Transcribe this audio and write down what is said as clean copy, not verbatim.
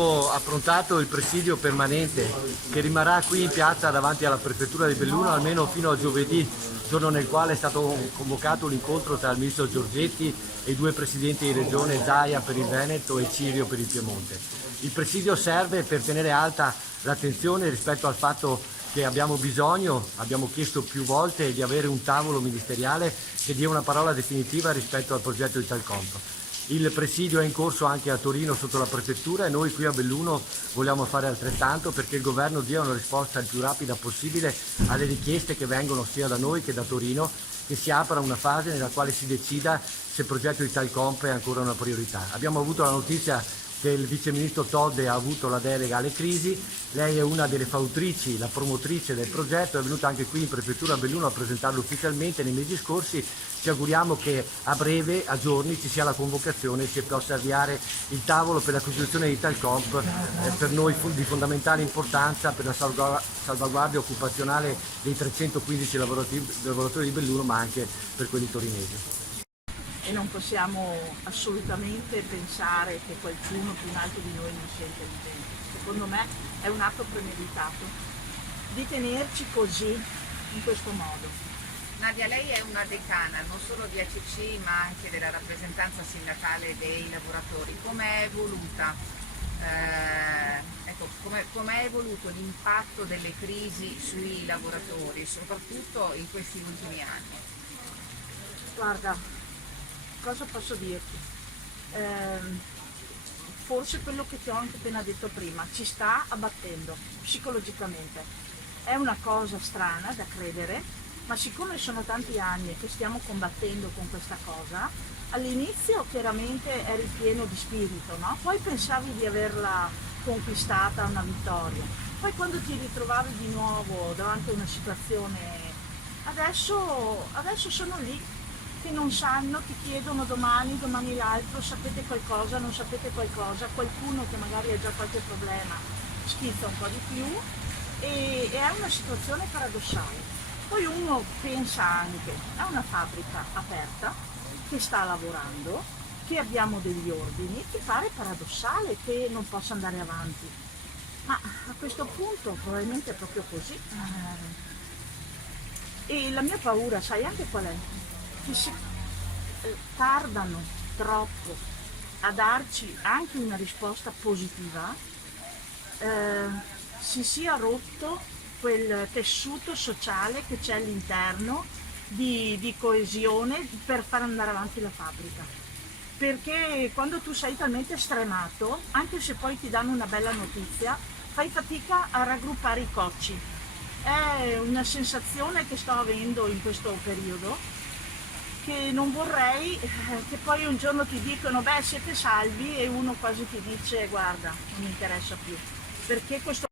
Ho approntato il presidio permanente che rimarrà qui in piazza davanti alla prefettura di Belluno almeno fino a giovedì, giorno nel quale è stato convocato l'incontro tra il ministro Giorgetti e i due presidenti di regione, Zaia per il Veneto e Cirio per il Piemonte. Il presidio serve per tenere alta l'attenzione rispetto al fatto che abbiamo bisogno, abbiamo chiesto più volte di avere un tavolo ministeriale che dia una parola definitiva rispetto al progetto Italcomp. Il presidio è in corso anche a Torino sotto la prefettura e noi qui a Belluno vogliamo fare altrettanto perché il governo dia una risposta il più rapida possibile alle richieste che vengono sia da noi che da Torino, che si apra una fase nella quale si decida se il progetto Italcomp è ancora una priorità. Abbiamo avuto la notizia che il vice ministro Todde ha avuto la delega alle crisi, lei è una delle fautrici, la promotrice del progetto, è venuta anche qui in prefettura a Belluno a presentarlo ufficialmente nei mesi scorsi. Ci auguriamo che a breve, a giorni, ci sia la convocazione e si possa avviare il tavolo per la costituzione di Italcomp, per noi di fondamentale importanza per la salvaguardia occupazionale dei 315 lavoratori di Belluno, ma anche per quelli torinesi. E non possiamo assolutamente pensare che qualcuno più in alto di noi non sia intelligente. Secondo me è un atto premeditato di tenerci così, in questo modo. Nadia, lei è una decana non solo di ACC ma anche della rappresentanza sindacale dei lavoratori. Com'è evoluta? Com'è evoluto l'impatto delle crisi sui lavoratori, soprattutto in questi ultimi anni? Guarda, cosa posso dirti? Forse quello che ti ho anche appena detto prima, ci sta abbattendo psicologicamente. È una cosa strana da credere, ma siccome sono tanti anni che stiamo combattendo con questa cosa, all'inizio chiaramente eri pieno di spirito, no? Poi pensavi di averla conquistata, una vittoria. Poi quando ti ritrovavi di nuovo davanti a una situazione, adesso sono lì, che non sanno, ti chiedono domani l'altro, sapete qualcosa, non sapete qualcosa, qualcuno che magari ha già qualche problema schizza un po' di più e è una situazione paradossale. Poi uno pensa anche a una fabbrica aperta che sta lavorando, che abbiamo degli ordini, ti pare paradossale che non possa andare avanti, ma a questo punto probabilmente è proprio così. E la mia paura, sai anche qual è? Che se tardano troppo a darci anche una risposta positiva, si sia rotto quel tessuto sociale che c'è all'interno di coesione per far andare avanti la fabbrica. Perché quando tu sei talmente stremato, anche se poi ti danno una bella notizia, fai fatica a raggruppare i cocci. È una sensazione che sto avendo in questo periodo, che non vorrei che poi un giorno ti dicono beh siete salvi e uno quasi ti dice guarda non mi interessa più, perché questo